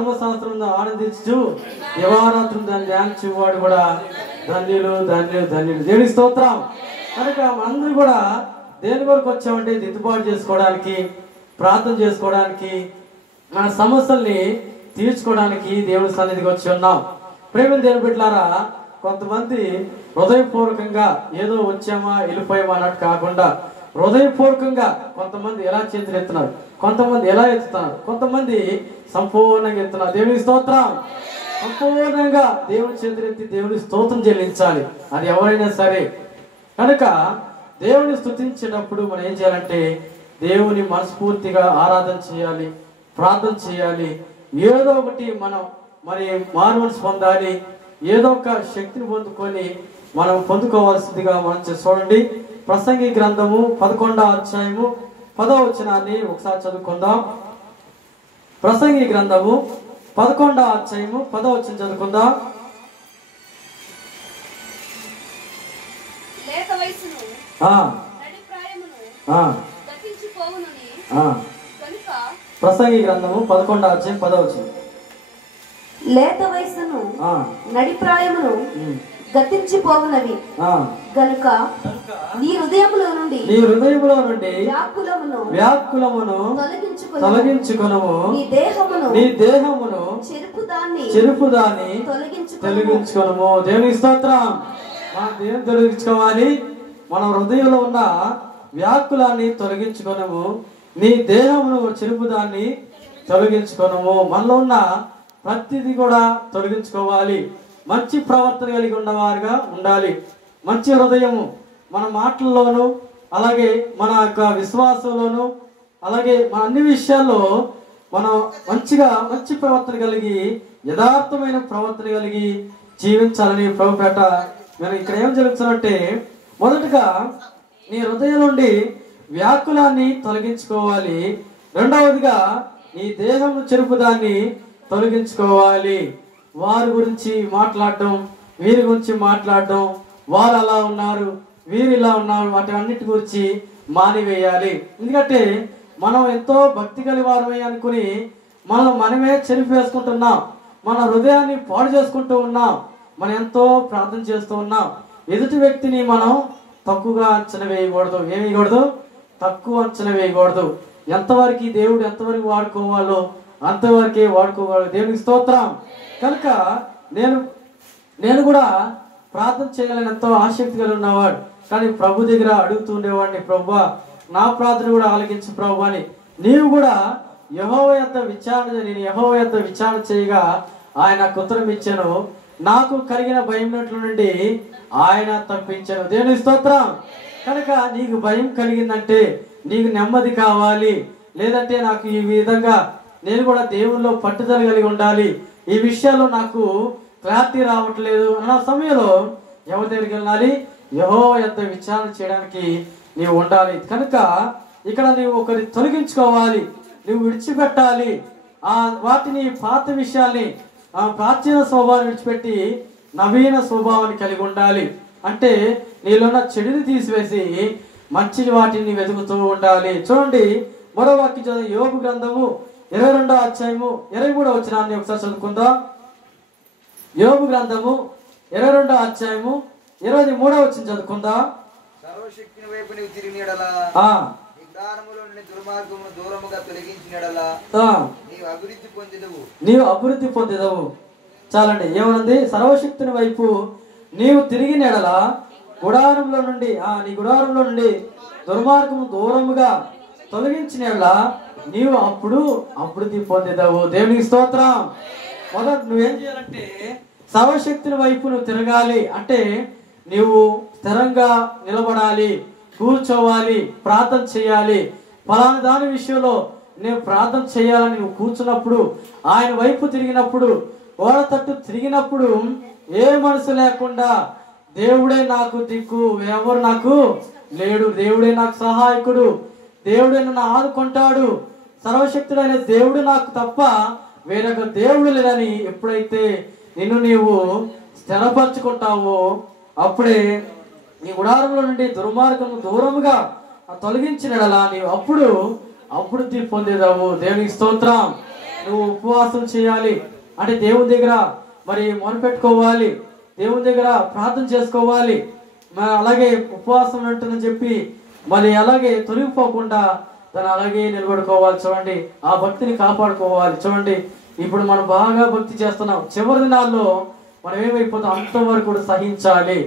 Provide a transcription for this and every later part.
ధర్మశాస్త్రం ఆనందించు దివారాత్రం దాన్ని ధ్యానించేవాడు కూడా ధన్యులు ధన్యులు ధన్యులు. దేవుని స్తోత్రం. కనుక మనందరూ కూడా దేని వరకు వచ్చామంటే దిద్దుబాటు చేసుకోవడానికి, ప్రార్థన చేసుకోవడానికి, మన సమస్యల్ని తీర్చుకోవడానికి దేవుని సన్నిధికి వచ్చి ఉన్నాం. ప్రేమ దేవుని బిడ్డలారా, కొంతమంది హృదయపూర్వకంగా ఏదో వచ్చామా వెళ్ళిపోయామా అన్నట్టు కాకుండా హృదయపూర్వకంగా కొంతమంది ఎలా చేతులు ఎత్తున్నారు, కొంతమంది ఎలా ఎత్తుతున్నారు, కొంతమంది సంపూర్ణంగా ఎత్తున్నారు. దేవుని స్తోత్రం. సంపూర్ణంగా దేవుని చేతులు ఎత్తి దేవుని స్తోత్రం చెల్లించాలి, అది ఎవరైనా సరే. కనుక దేవుని స్తుతించేటప్పుడు మనం ఏం చేయాలంటే దేవుని మనస్ఫూర్తిగా ఆరాధన చేయాలి, ప్రార్థన చేయాలి. ఏదో ఒకటి మనం మారు మనసు పొందాలి, ఏదో ఒక శక్తిని పొందుకొని మనం పొందుకోవాల్సిందిగా మనం చూడండి. ప్రసంగి గ్రంథము 11వ అధ్యాయము 10వ వచనాన్ని ఒకసారి చదువుకుందాం. ప్రసంగి గ్రంథము 11వ అధ్యాయము 10వ వచనం చదువుకుందాం. ప్రసంగి గ్రంథము 11వ అధ్యాయం 10వ వచనం. లేత వయసును నడిప్రాయమును గతించిపోవునవి గనుక నీ హృదయములో నుండి వ్యాకులమును తొలగించుకొనుము, నీ దేహమును చెరుపుదాన్ని తొలగించుకొనుము. దేవుని స్తోత్రం. మనం దేని తొలగించుకోవాలి? మన హృదయంలో ఉన్న వ్యాకులాన్ని తొలగించుకొనుము, నీ దేహమును చెరుపుదాన్ని తొలగించుకొనుము. మనలో ఉన్న ప్రతిదీ కూడా తొలగించుకోవాలి. మంచి ప్రవర్తన కలిగి ఉన్నవారుగా ఉండాలి. మంచి హృదయము మన మాటల్లోనూ, అలాగే మన యొక్క విశ్వాసంలోనూ, అలాగే మన అన్ని విషయాల్లో మనం మంచి ప్రవర్తన కలిగి, యథార్థమైన ప్రవర్తన కలిగి జీవించాలని ప్రభుపేట మనం ఇక్కడ ఏం జరుగుతుందంటే, మొదటగా నీ హృదయం నుండి వ్యాకులాన్ని తొలగించుకోవాలి. రెండవదిగా నీ దేహం చెరుపుదాన్ని తొలగించుకోవాలి. వారి గురించి మాట్లాడడం, వీరి గురించి మాట్లాడడం, వాళ్ళు అలా ఉన్నారు, వీరు ఇలా ఉన్నారు, వాటి అన్నిటి గురించి మానివేయాలి. ఎందుకంటే మనం ఎంతో భక్తి కలిగి వారమై అనుకుని మనమే చెరిపి వేసుకుంటున్నాం, మన హృదయాన్ని పాడు చేసుకుంటూ ఉన్నాం, మనం ఎంతో ప్రార్థన చేస్తూ ఉన్నాం. ఎదుటి వ్యక్తిని మనం తక్కువగా అంచనా వేయకూడదు. ఏమి వేయకూడదు? తక్కువ అంచనా వేయకూడదు. ఎంతవరకు దేవుడు ఎంతవరకు వాడుకోవాలో అంతవరకే వాడుకోవాలి. దేవునికి స్తోత్రం. కనుక నేను కూడా ప్రార్థన చేయాలని ఎంతో ఆసక్తి కలిగి ఉన్నవాడు, కానీ ప్రభు దగ్గర అడుగుతూ ఉండేవాడిని, ప్రభువా నా ప్రార్థన కూడా ఆలకించు ప్రభు అని. నీవు కూడా యెహోవా యొద్ద విచారణ చేయగా ఆయన నాకు ఉత్తరం ఇచ్చాను, నాకు కలిగిన భయం నుండి ఆయన తప్పించాను. దేవుని స్తోత్రం. కనుక నీకు భయం కలిగిందంటే నీకు నెమ్మది కావాలి, లేదంటే నాకు ఈ విధంగా నేను కూడా దేవుల్లో పట్టుదల కలిగి ఉండాలి, ఈ విషయాల్లో నాకు క్లారిటీ రావట్లేదు అన్న సమయంలో ఎవరి దగ్గరికి వెళ్ళాలి? యెహోవా యొద్ద విచారణ చేయడానికి నీవు ఉండాలి. కనుక ఇక్కడ నీవు ఒకరి తొలగించుకోవాలి, నువ్వు విడిచిపెట్టాలి వాటిని, పాత విషయాల్ని, ప్రాచీన స్వభావాన్ని విడిచిపెట్టి నవీన స్వభావాన్ని కలిగి ఉండాలి. అంటే నీలో ఉన్న చెడుని తీసివేసి మంచి వాటిని వెతుకుతూ ఉండాలి. చూడండి, మరో వాక్యం చదువు. యోబు గ్రంథము 22వ అధ్యాయము 23వ వచనాన్ని ఒకసారి చదువుకుందాం. యోబు గ్రంథము 22వ అధ్యాయము 23వ వచనం చదువుకుందాం. సర్వశక్తిని వైపు నీవు తిరిగినడలా, నిదానములో నుండి దుర్మార్గమును దూరముగా తొలగించినడలా నీవు అభివృద్ధి పొందెదవు. చాలండి, ఏమనుంది? సర్వశక్తిని వైపు నీవు తిరిగినడలా గుడారంలో నుండి నీ గుడారంలో నుండి దుర్మార్గము దూరముగా తొలగించినలా నీవు అప్పుడు అభివృద్ధి పొందేదావు. దేవునికి స్తోత్రం. మొదట నువ్వేం చేయాలంటే సర్వశక్తిని వైపు నువ్వు తిరగాలి. అంటే నీవు స్థిరంగా నిలబడాలి, కూర్చోవాలి, ప్రార్థన చేయాలి. ఫలానా దాని విషయంలో నేను ప్రార్థన చేయాలని నువ్వు కూర్చున్నప్పుడు, ఆయన వైపు తిరిగినప్పుడు, గోడ తట్టు తిరిగినప్పుడు ఏ మనసు లేకుండా దేవుడే నాకు దిక్కు, ఎవరు నాకు లేడు, దేవుడే నాకు సహాయకుడు, దేవుడే నన్ను ఆదుకుంటాడు, సర్వశక్తుడైన దేవుడు నాకు తప్ప వేరొక దేవుడు లేదని ఎప్పుడైతే నిన్ను నీవు స్థిరపరచుకుంటావో అప్పుడే నీ గుడారంలో నుండి దుర్మార్గము దూరముగా తొలగించినలా నీవు అప్పుడు అభివృద్ధి పొందేదావు. దేవునికి స్తోత్రం. నువ్వు ఉపవాసం చేయాలి అంటే దేవుని దగ్గర మరి మొరపెట్టుకోవాలి, దేవుని దగ్గర ప్రార్థన చేసుకోవాలి. మరి అలాగే ఉపవాసం ఉంటుందని చెప్పి మరి అలాగే తొలగిపోకుండా దాన్ని అలాగే నిలబడుకోవాలి. చూడండి, ఆ భక్తిని కాపాడుకోవాలి. చూడండి, ఇప్పుడు మనం బాగా భక్తి చేస్తున్నాం, చివరి దినాల్లో మనం ఏమైపోతాం, అంతవరకు కూడా సహించాలి.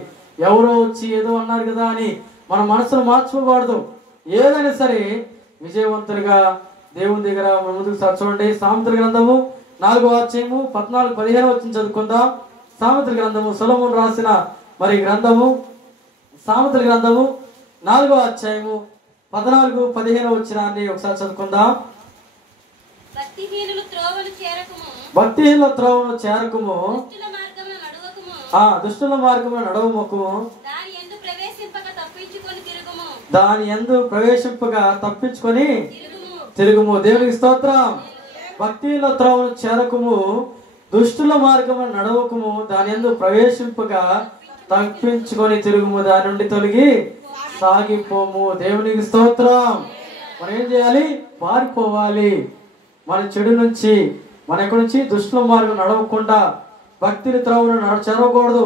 ఎవరో వచ్చి ఏదో అన్నారు కదా అని మన మనసును మార్చుకోకూడదు. ఏదైనా సరే విజయవంతులుగా దేవుని దగ్గర మన ముందుకు చూడండి. సామెతల గ్రంథము 4వ అధ్యాయము 14-15 వచ్చిన చదువుకుందాం. సామెతల గ్రంథము సొలొమోను రాసిన మరి గ్రంథము, సామెతల గ్రంథము 4వ అధ్యాయము 14-15 వచ్చినాన్ని ఒకసారి చదువుకుందాం. భక్తిహీనుల త్రోవను చేరకుము, దుష్టుల మార్గమున నడవకుము, దాని యందు ప్రవేశింపగా తప్పించుకొని తిరుగుము. దేవునికి స్తోత్రం. భక్తిహీనుల త్రోవను చేరకుము, దుష్టుల మార్గమున నడవకుము, దాని యందు ప్రవేశింపగా తప్పించుకొని తిరుగుము, దాని నుండి తొలగి సాగిపోము. దేవునికి స్తోత్రం. మనం ఏం చేయాలి? పారిపోవాలి మన చెడు నుంచి. మన ఎక్కడి నుంచి? దుష్టుల మార్గం నడవకుండా భక్తిని త్రోవను చేరకూడదు,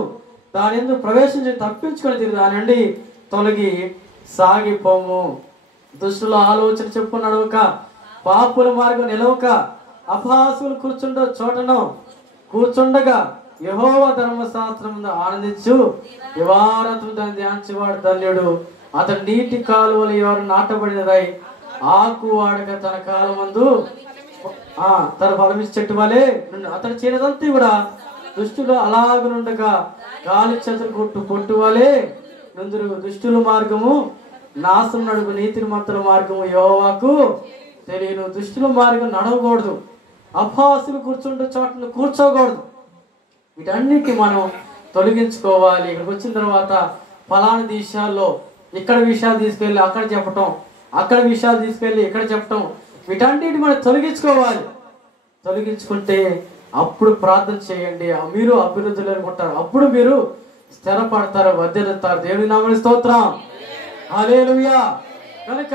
దాని ఎందుకు ప్రవేశించి తప్పించుకొని తిరిగి దాని నుండి తొలగి సాగిపోము. దుష్టుల ఆలోచన చెప్పు నడవక, పాపుల మార్గం నిలవక, అపహాసులు కూర్చుండగా యెహోవా ధర్మశాస్త్రమును ఆనందించు దివారాత్రులు దాన్ని ధ్యానించేవాడు ధన్యుడు. అతడు నీటి కాలువలు ఎవరు నాటబడినదై ఆకు వాడక తన కాలమందు తన ఫలమిచ్చి చెట్టు వలె అతడు చేయదంతా కూడా. దుష్టులు అలాగనుండగా గాలి చెతులు పొట్టు వలె నుందురు. దుష్టుల మార్గము నాశనం నడుపు, నీతిని మంతుల మార్గము యెహోవాకు తెలియను. దుష్టుల మార్గం నడవకూడదు, అపహాసులు కూర్చుంటే చోటను కూర్చోకూడదు. వీటన్నిటి మనం తొలగించుకోవాలి. ఇక్కడికి వచ్చిన తర్వాత ఫలానా దేశాల్లో ఇక్కడ విషయాలు తీసుకెళ్ళి అక్కడ చెప్పటం, అక్కడ విషయాలు తీసుకెళ్ళి ఇక్కడ చెప్పటం, వీటన్నిటి మనం తొలగించుకోవాలి. తొలగించుకుంటే అప్పుడు ప్రార్థన చేయండి, మీరు అభివృద్ధిలో అనుకుంటారు, అప్పుడు మీరు స్థిరపడతారు, వర్ధిల్లుతారు. దేవుని నామమున స్తోత్రం. హల్లెలూయా. కనుక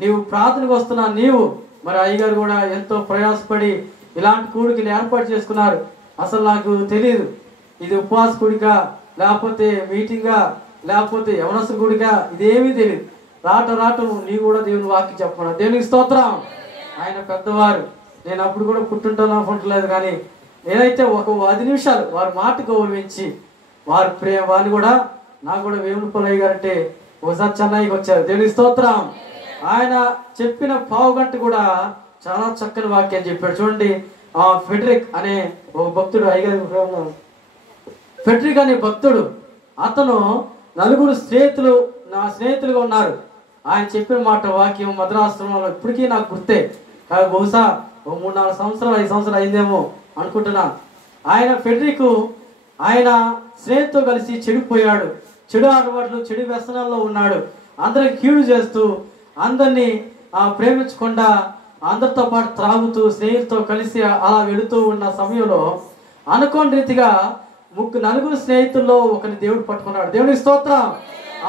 నీవు ప్రార్థనకు వస్తున్నా, నీవు మరి అయ్యగారు కూడా ఎంతో ప్రయాసపడి ఇలాంటి కూడికలు ఏర్పాటు చేసుకున్నారు. అసలు నాకు తెలియదు ఇది ఉపవాస కూడిక లేకపోతే మీటింగా లేకపోతే యవనస్తుల కూడిక, ఇదేమీ తెలియదు. రావటం నీవు కూడా దేవుని వాక్యం చెప్పమన్నా. దేవునికి స్తోత్రం. ఆయన పెద్దవారు, నేను అప్పుడు కూడా పుట్టుంటాను అనుకుంటలేదు, కానీ నేనైతే ఒక 10 నిమిషాలు వారి మాట గౌరవించి వారిని కూడా నాకు కూడా వేములపల్లి గారు అంటే ఒకసారి చెన్నైకి వచ్చారు. దేవునికి స్తోత్రం. ఆయన చెప్పిన పావు గంట కూడా చాలా చక్కని వాక్యం చెప్పాడు. చూడండి, ఫెడ్రిక్ అనే ఒక భక్తుడు, ఫెడ్రిక్ అనే భక్తుడు, అతను 4 స్నేహితులు నా స్నేహితులుగా ఉన్నారు. ఆయన చెప్పిన మాట వాక్యం మద్రాశ్రమంలో ఇప్పటికీ నాకు గుర్తే. బహుశా 3-4 సంవత్సరాలు 5 సంవత్సరాలు అయిందేమో అనుకుంటున్నాను. ఆయన ఫెడ్రిక్ ఆయన స్నేహితుతో కలిసి చెడిపోయాడు, చెడు అలవాట్లు చెడు వ్యసనాల్లో ఉన్నాడు. అందరికి కీడు చేస్తూ, అందరినీ ప్రేమించకుండా, అందరితో పాటు త్రాగుతూ, స్నేహితులతో కలిసి అలా వెళుతూ ఉన్న సమయంలో అనుకోని రీతిగా 4 స్నేహితుల్లో ఒకరిని దేవుడు పట్టుకున్నాడు. దేవునికి స్తోత్రం.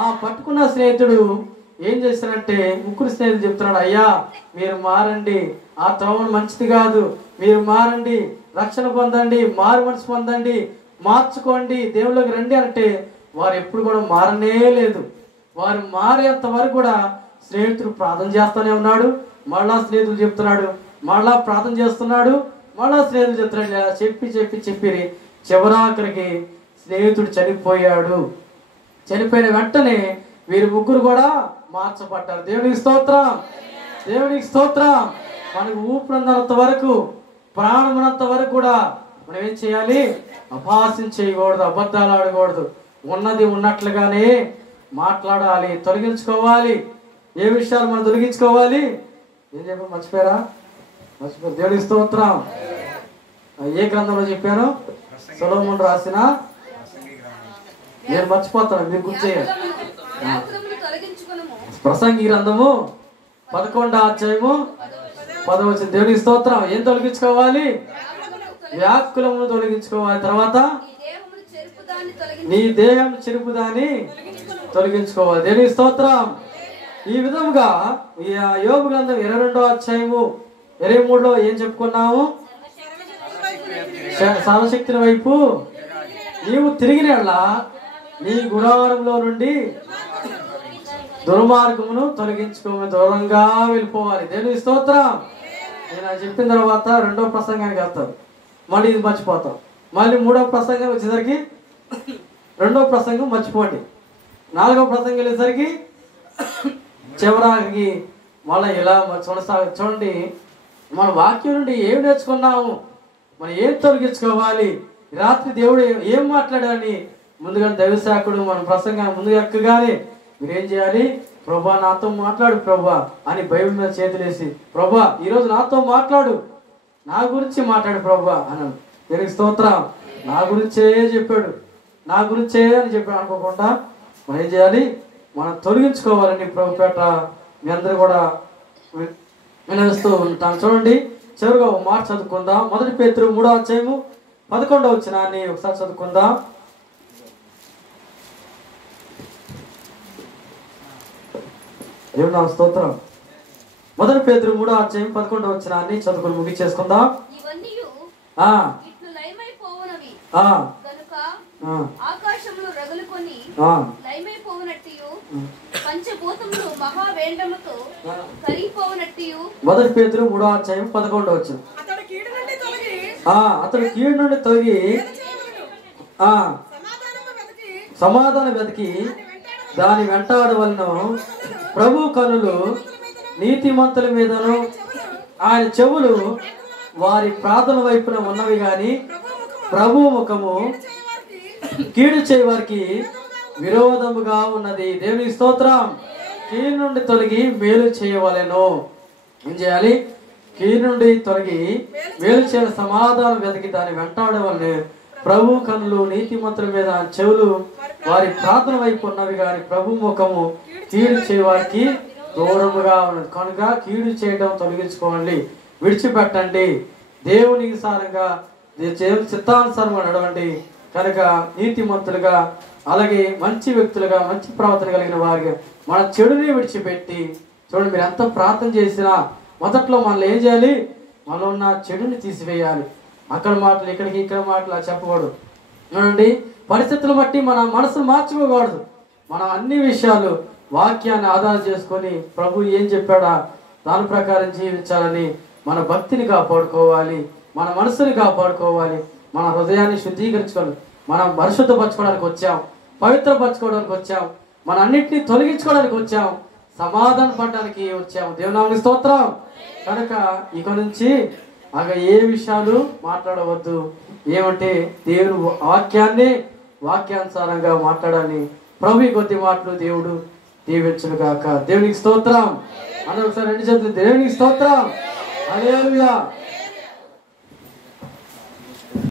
ఆ పట్టుకున్న స్నేహితుడు ఏం చేశారంటే 3 స్నేహితులు చెప్తున్నాడు, అయ్యా మీరు మారండి, ఆ త్రోవను మంచిది కాదు, మీరు మారండి, రక్షణ పొందండి, మారు మనసు పొందండి, మార్చుకోండి, దేవుళ్ళకి రండి అంటే వారు ఎప్పుడు కూడా మారనే లేదు. వారు మారేంత వరకు కూడా స్నేహితుడు ప్రార్థన చేస్తూనే ఉన్నాడు. మళ్ళా స్నేహితులు చెప్తున్నాడు, మళ్ళా ప్రార్థన చేస్తున్నాడు, మళ్ళా స్నేహితులు చెప్తున్నాడు. ఇలా చెప్పి చివరాఖరికి స్నేహితుడు చనిపోయాడు. చనిపోయిన వెంటనే వీరు 3 కూడా మార్చబడ్డారు. దేవునికి స్తోత్రం. దేవునికి స్తోత్రం. మనకు ఊపిరినంత వరకు, ప్రాణమునంత వరకు కూడా మనం ఏం చేయాలి? అపహాస్యం చేయకూడదు, అబద్ధాలు ఆడకూడదు, ఉన్నది ఉన్నట్లుగానే మాట్లాడాలి, తొలగించుకోవాలి. ఏ విషయాలు మనం తొలగించుకోవాలి? ఏం చెప్పాను, మర్చిపోయారా? దేవునికి స్తోత్రం. ఏ గ్రంథంలో చెప్పాను? సొలొమోను రాసిన, నేను మర్చిపోతాను, మీరు గుర్తు చేయాలి. ప్రసంగి గ్రంథము 11వ అధ్యాయము 10వ వచనం. దేవునికి స్తోత్రం. ఏం తొలగించుకోవాలి? వ్యాకులమును తొలగించుకోవాలి. తర్వాత నీ దేహం చెరుపుదాన్ని తొలగించుకోవాలి. దేవునికి స్తోత్రం. ఈ విధముగా యోబు గ్రంథం 22వ అధ్యాయము 23లో ఏం చెప్పుకున్నాము? సర్వశక్తిని వైపు నీవు తిరిగిన నీ గుడారంలో నుండి దుర్మార్గమును తొలగించుకోమని దూరంగా వెళ్ళిపోవాలి. దేవుని స్తోత్రం. నేను చెప్పిన తర్వాత రెండో ప్రసంగానికి వెళ్తాను, మళ్ళీ ఇది మర్చిపోతాం. మళ్ళీ మూడో ప్రసంగం వచ్చేసరికి రెండో ప్రసంగం మర్చిపోండి. నాలుగో ప్రసంగం వెళ్ళేసరికి చివరికి మళ్ళీ ఇలా చూడండి, మన వాక్యం నుండి ఏం నేర్చుకున్నాము, మనం ఏం తొలగించుకోవాలి, రాత్రి దేవుడు ఏం మాట్లాడాలని ముందుగా దైవశాఖుడు మన ప్రసంగాన్ని ముందుగా ఎక్కగానే మీరేం చేయాలి? ప్రభా నాతో మాట్లాడు ప్రభా అని బైబిల్ మీద చేతులేసి, ప్రభా ఈరోజు నాతో మాట్లాడు, నా గురించి మాట్లాడు ప్రభా అన్నాను. దేవునికి స్తోత్రం. నా గురించే చెప్పాడు, నా గురించే అని చెప్పాడు అనుకోకుండా మనం ఏం చేయాలి? మనం తొలగించుకోవాలని ప్రభు పేట మీ అందరూ కూడా వినిస్తూ ఉంటాం. చూడండి, చివరిగా ఒక మాట చదువుకుందాం. 1 పేతురు 3వ అధ్యాయము 11వ వచనాన్ని ఒకసారి చదువుకుందాం. దేవుని స్తోత్రం. 1 పేతురు 3వ అధ్యాయం 11వ వచనాన్ని చదువుకుని ముగించేసుకుందాం. ఆకాశములు రగులుకొని లయమైపోవునట్టు పంచభూతములు మహావేంద్రముతో కరిగిపోవునట్టు 1 పేతురు 3వ అధ్యాయం 11వ వచనం. అతడు కీడు నుండి తొలగి సమాధానం వెతికి దాని వెంటాడవలను. ప్రభు కనులు నీతిమంతుల మీదను ఆయన చెవులు వారి ప్రార్థన వైపున ఉన్నవి గాని ప్రభు ముఖము కీడు చేయవారికి విరోధముగా ఉన్నది. దేవుని స్తోత్రం. కీడు నుండి తొలగి మేలు చేయవలెను. ఏం చేయాలి? కీడు నుండి తొలగి మేలు చేయ సమాధానం వెతికి దాన్ని వెంటాడవలెను. ప్రభు కనులు నీతిమంతుల మీద చెవులు వారి ప్రార్థన వైపు ఉన్నవి కానీ ప్రభు ముఖము కీడు చేయవారికి దూరముగా ఉన్నది. కనుక కీడు చేయడం తొలగించుకోండి, విడిచిపెట్టండి, దేవునికి సారంగా చిత్తానుసారంగా నడవండి. కనుక నీతిమంతులుగా అలాగే మంచి వ్యక్తులుగా మంచి ప్రవర్తన కలిగిన వారిగా మన చెడుని విడిచిపెట్టి, చూడండి మీరు ఎంత ప్రార్థన చేసినా మొదట్లో మనల్ని ఏం చేయాలి? మనలో ఉన్న చెడుని తీసివేయాలి. అక్కడ మాటలు ఇక్కడికి ఇక్కడ మాటలు చెప్పకూడదు. చూడండి, పరిస్థితులు బట్టి మన మనసును మార్చుకోకూడదు. మనం అన్ని విషయాలు వాక్యాన్ని ఆధారం చేసుకొని ప్రభు ఏం చెప్పాడా దాని ప్రకారం జీవించాలని మన భక్తిని కాపాడుకోవాలి, మన మనసుని కాపాడుకోవాలి, మన హృదయాన్ని శుద్ధీకరించుకోవాలి. మనం పరిశుద్ధపరచుకోవడానికి వచ్చాం, పవిత్రపరచుకోవడానికి వచ్చాం, మన అన్నింటినీ తొలగించుకోవడానికి వచ్చాం, సమాధాన పడడానికి వచ్చాం. దేవునామనికి స్తోత్రం. కనుక ఇక నుంచి ఏ విషయాలు మాట్లాడవద్దు. ఏమంటే దేవుని వాక్యానుసారంగా మాట్లాడాలి. ప్రభు కొద్ది మాటలు దేవుడు దీవించును గాక. దేవునికి స్తోత్రం. అందరూ ఒకసారి 2 చేతులు దేవునికి స్తోత్రం. హల్లెలూయా.